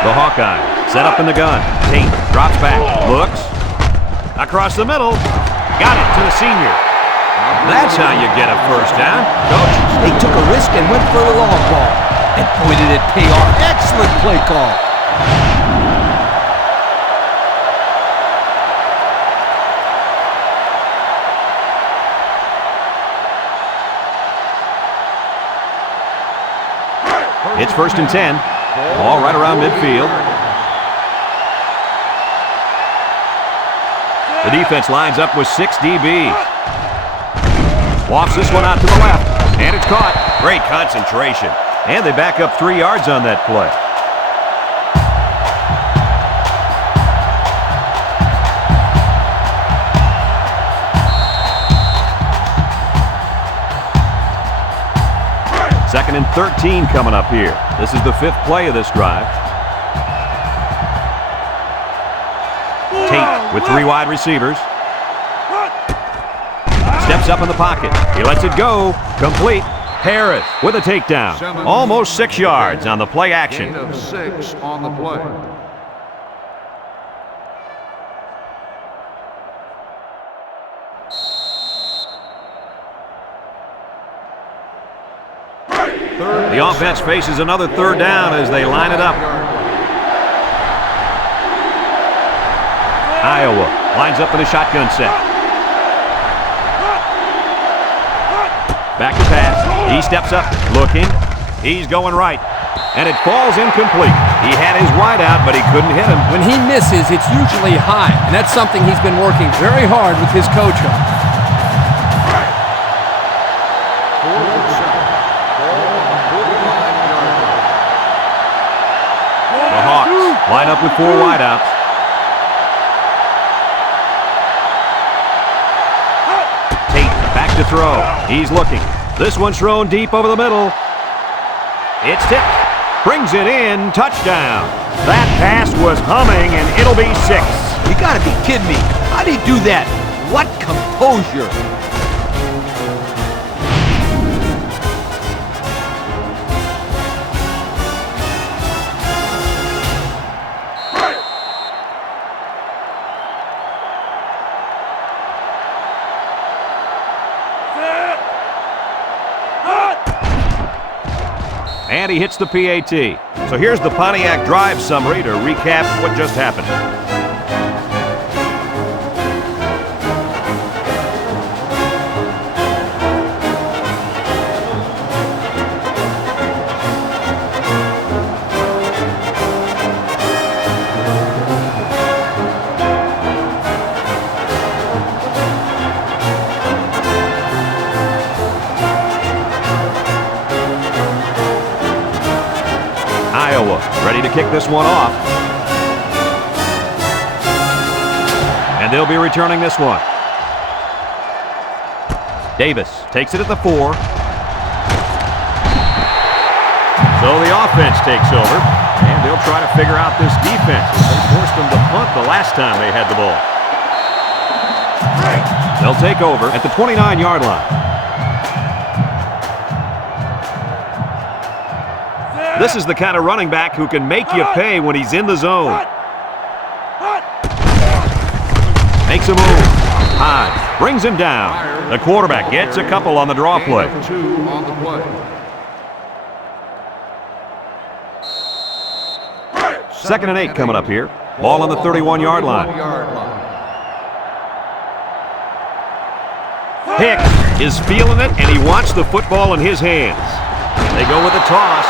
The Hawkeyes set up in the gun. Tate drops back. Looks. Across the middle. Got it to the senior. That's how you get a 1st down. Coach? They took a risk and went for the long ball. And boy, did it pay off. Excellent play call. It's 1st and 10. Ball right around midfield. The defense lines up with 6 DBs. Wafts this one out to the left. And it's caught. Great concentration. And they back up 3 yards on that play. Second and 13 coming up here. This is the 5th play of this drive. Tate with 3 wide receivers. Steps up in the pocket. He lets it go. Complete. Harris with a takedown. Almost 6 yards on the play action. Gain of 6 on the play. The offense faces another 3rd down as they line it up. Iowa lines up in a shotgun set. Back to pass. He steps up, looking. He's going right. And it falls incomplete. He had his wide out, but he couldn't hit him. When he misses, it's usually high, and that's something he's been working very hard with his coach on. Line up with 4 wideouts. Tate back to throw. He's looking. This one's thrown deep over the middle. It's tipped. Brings it in. Touchdown. That pass was humming, and it'll be 6. You gotta be kidding me. How do you do that? What composure. And he hits the PAT. So here's the Pontiac drive summary to recap what just happened. Iowa ready to kick this one off. And they'll be returning this one. Davis takes it at the 4. So the offense takes over, and they'll try to figure out this defense as they forced them to punt the last time they had the ball. They'll take over at the 29-yard line. This is the kind of running back who can make you pay when he's in the zone. Makes a move. High. Brings him down. The quarterback gets a couple on the draw play. 2 on the play. Second and 8 coming up here. Ball on the 31-yard line. Hicks is feeling it, and he wants the football in his hands. They go with the toss.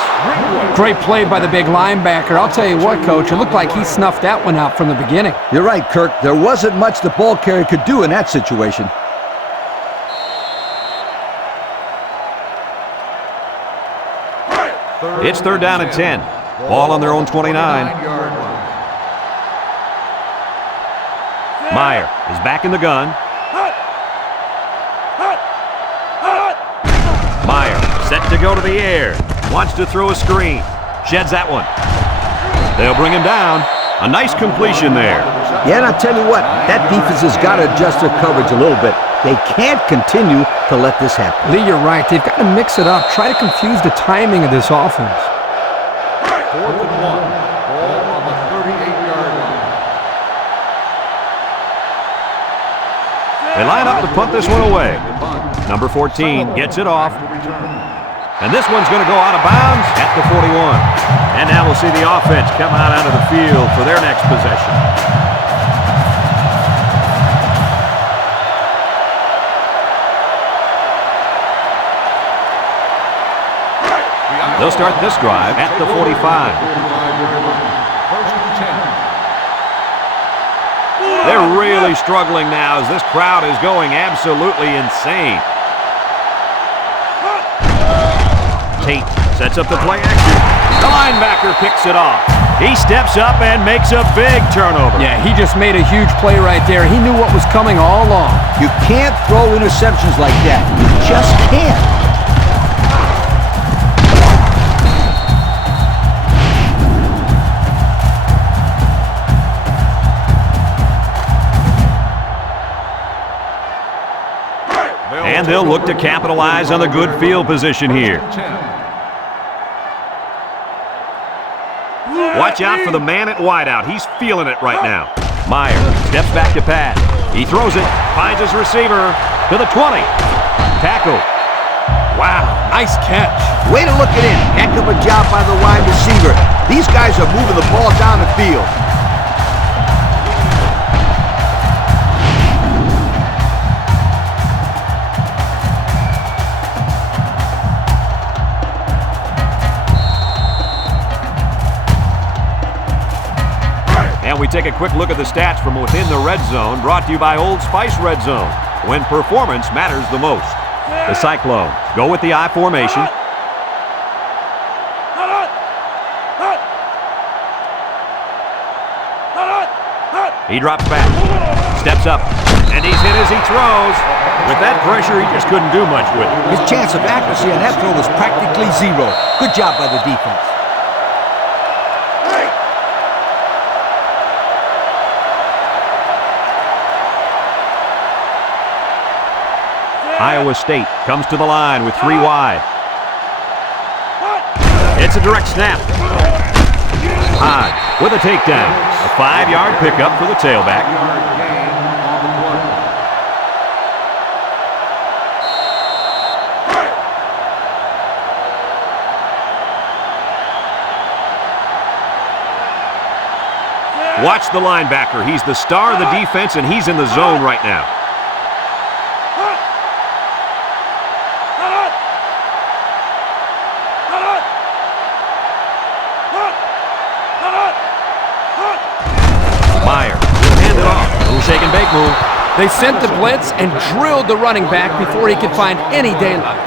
Great play by the big linebacker. I'll tell you what, Coach, it looked like he snuffed that one out from the beginning. You're right, Kirk. There wasn't much the ball carrier could do in that situation. It's 3rd down and 10. Ball on their own 29. Meyer is back in the gun. Meyer set to go to the air. Wants to throw a screen. Sheds that one. They'll bring him down. A nice completion there. Yeah, and I'll tell you what, that defense has got to adjust their coverage a little bit. They can't continue to let this happen. Lee, you're right. They've got to mix it up. Try to confuse the timing of this offense. 4th and 1. Ball on the 38-yard line. They line up to punt this one away. Number 14 gets it off. And this one's going to go out of bounds at the 41. And now we'll see the offense come out onto the field for their next possession. They'll start this drive at the 45. 1st and 10. They're really struggling now as this crowd is going absolutely insane. Tate sets up the play action. The linebacker picks it off. He steps up and makes a big turnover. Yeah, he just made a huge play right there. He knew what was coming all along. You can't throw interceptions like that. You just can't. And they'll look to capitalize on the good field position here. Watch out for the man at wideout. He's feeling it right now. Meyer steps back to pass. He throws it, finds his receiver to the 20. Tackle. Wow, nice catch. Way to look it in. Heck of a job by the wide receiver. These guys are moving the ball down the field. And we take a quick look at the stats from within the red zone, brought to you by Old Spice Red Zone, when performance matters the most. The Cyclones go with the I formation. He drops back, steps up, and he's hit as he throws. With that pressure, he just couldn't do much with it. His chance of accuracy on that throw was practically zero. Good job by the defense. Iowa State comes to the line with 3 wide. It's a direct snap. Hodge with a takedown. A 5-yard pickup for the tailback. Watch the linebacker. He's the star of the defense, and he's in the zone right now. Meyer will hand it off. Little shake and bake move. They sent the blitz and drilled the running back before he could find any daylight.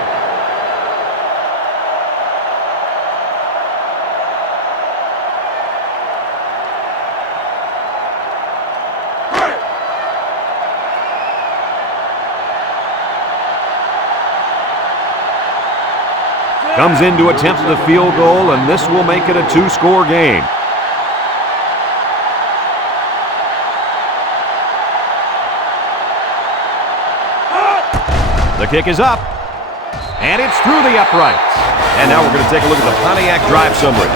Comes in to attempt the field goal, and this will make it a 2-score game. The kick is up, and it's through the uprights. And now we're going to take a look at the Pontiac drive summary.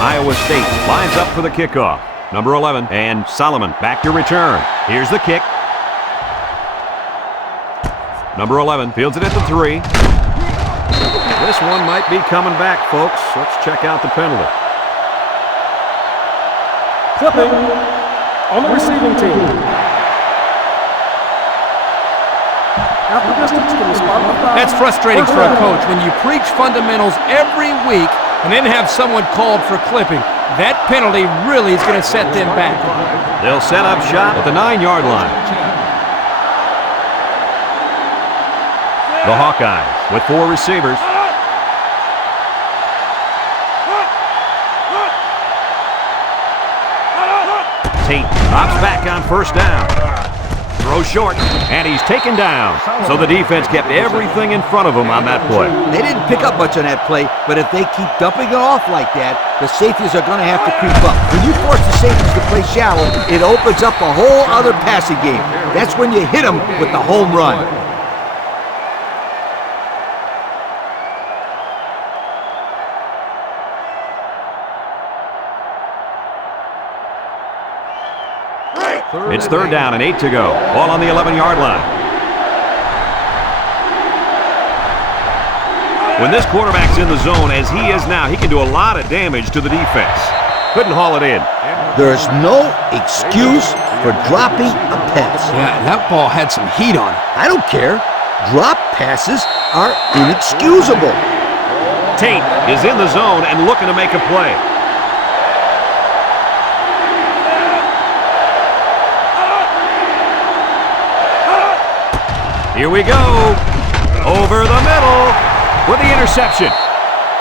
Iowa State lines up for the kickoff. Number 11, and Solomon back to return. Here's the kick. Number 11 fields it at the 3. This one might be coming back, folks. Let's check out the penalty. Clipping on the receiving team. After distance to the spot of the foul. That's frustrating for a coach when you preach fundamentals every week and then have someone called for clipping. That penalty really is going to set them back. They'll set up shop at the 9-yard line. The Hawkeyes with 4 receivers. Tate drops back on first down. Throw short, and he's taken down. So the defense kept everything in front of him on that play. They didn't pick up much on that play, but if they keep dumping it off like that, the safeties are going to have to creep up. When you force the safeties to play shallow, it opens up a whole other passing game. That's when you hit them with the home run. It's 3rd down and 8 to go. Ball on the 11-yard line. When this quarterback's in the zone, as he is now, he can do a lot of damage to the defense. Couldn't haul it in. There's no excuse for dropping a pass. Yeah, that ball had some heat on it. I don't care. Drop passes are inexcusable. Tate is in the zone and looking to make a play. Here we go. Over the middle with the interception.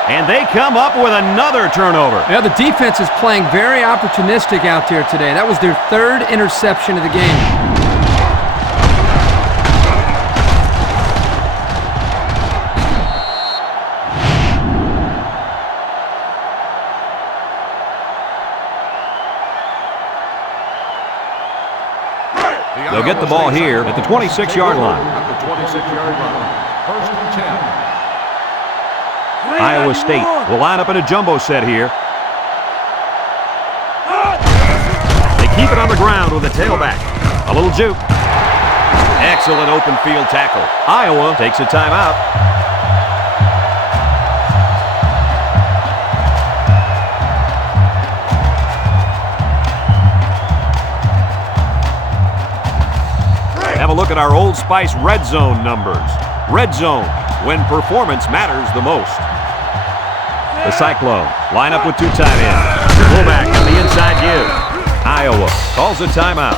And they come up with another turnover. Yeah, the defense is playing very opportunistic out there today. That was their 3rd interception of the game. They'll get the ball here at the 26-yard line. At the 26-yard line. 1st and 10. Iowa State will line up in a jumbo set here. They keep it on the ground with a tailback. A little juke. Excellent open field tackle. Iowa takes a timeout. Have a look at our Old Spice red zone numbers. Red zone, when performance matters the most. The Cyclone line up with 2 tight ends. Fullback on the inside give. Iowa calls a timeout.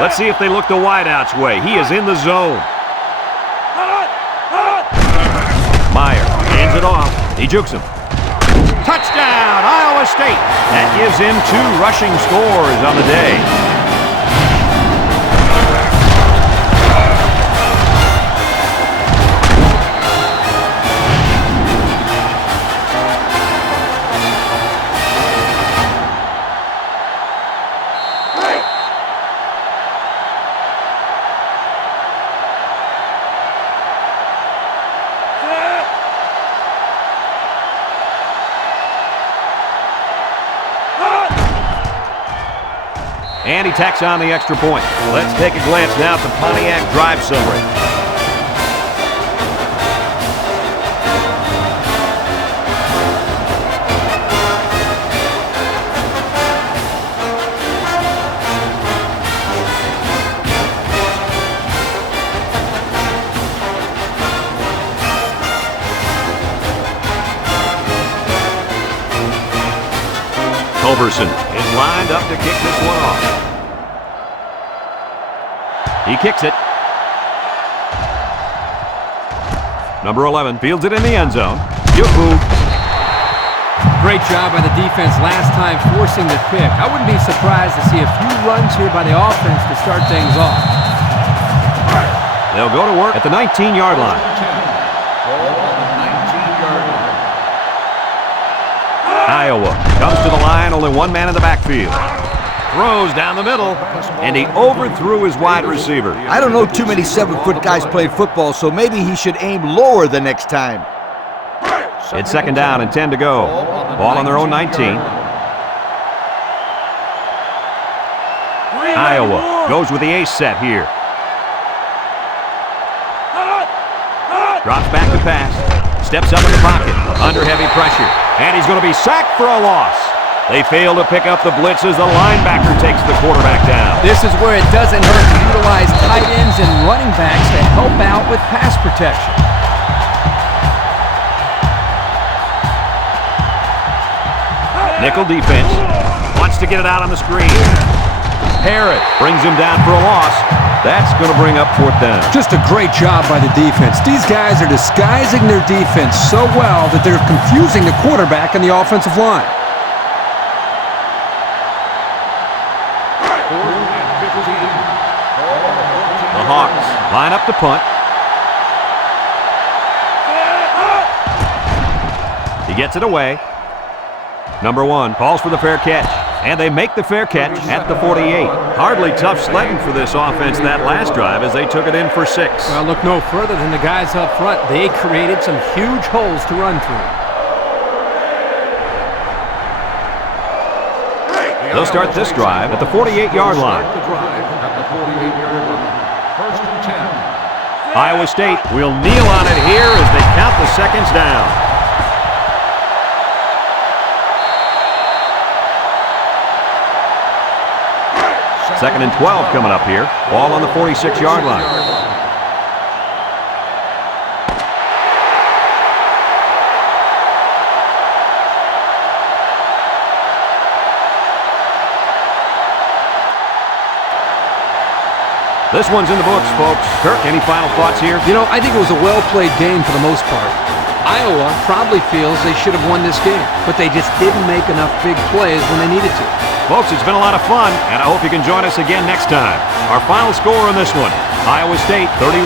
Let's see if they look the wideout's way. He is in the zone. Meyer hands it off. He jukes him. Touchdown, Iowa State. That gives him 2 rushing scores on the day. And he tacks on the extra point. Let's take a glance now at the Pontiac drive summary. Culberson is lined up to kick this one off. He kicks it. Number 11 fields it in the end zone. Yuhu. Great job by the defense last time forcing the pick. I wouldn't be surprised to see a few runs here by the offense to start things off. They'll go to work at the 19-yard line. Iowa comes to the line, only 1 man in the backfield. Throws down the middle, and he overthrew his wide receiver. I don't know too many 7-foot guys playing football, so maybe he should aim lower the next time. It's 2nd down and 10 to go. Ball on their own 19. Iowa goes with the ace set here. Drops back to pass. Steps up in the pocket. Under heavy pressure. And he's going to be sacked for a loss. They fail to pick up the blitz as the linebacker takes the quarterback down. This is where it doesn't hurt to utilize tight ends and running backs to help out with pass protection. Nickel defense. Wants to get it out on the screen. Harris brings him down for a loss. That's going to bring up 4th down. Just a great job by the defense. These guys are disguising their defense so well that they're confusing the quarterback and the offensive line. The Hawks line up to punt. He gets it away. Number 1 calls for the fair catch. And they make the fair catch at the 48. Hardly tough sledding for this offense that last drive as they took it in for 6. Well, look no further than the guys up front. They created some huge holes to run through. They'll start this drive at the 48-yard line. Iowa State will kneel on it here as they count the seconds down. 2nd and 12 coming up here. Ball on the 46-yard line. This one's in the books, folks. Kirk, any final thoughts here? You know, I think it was a well-played game for the most part. Iowa probably feels they should have won this game, but they just didn't make enough big plays when they needed to. Folks, it's been a lot of fun, and I hope you can join us again next time. Our final score on this one, Iowa State 31,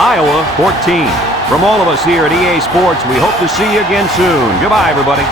Iowa 14. From all of us here at EA Sports, we hope to see you again soon. Goodbye, everybody.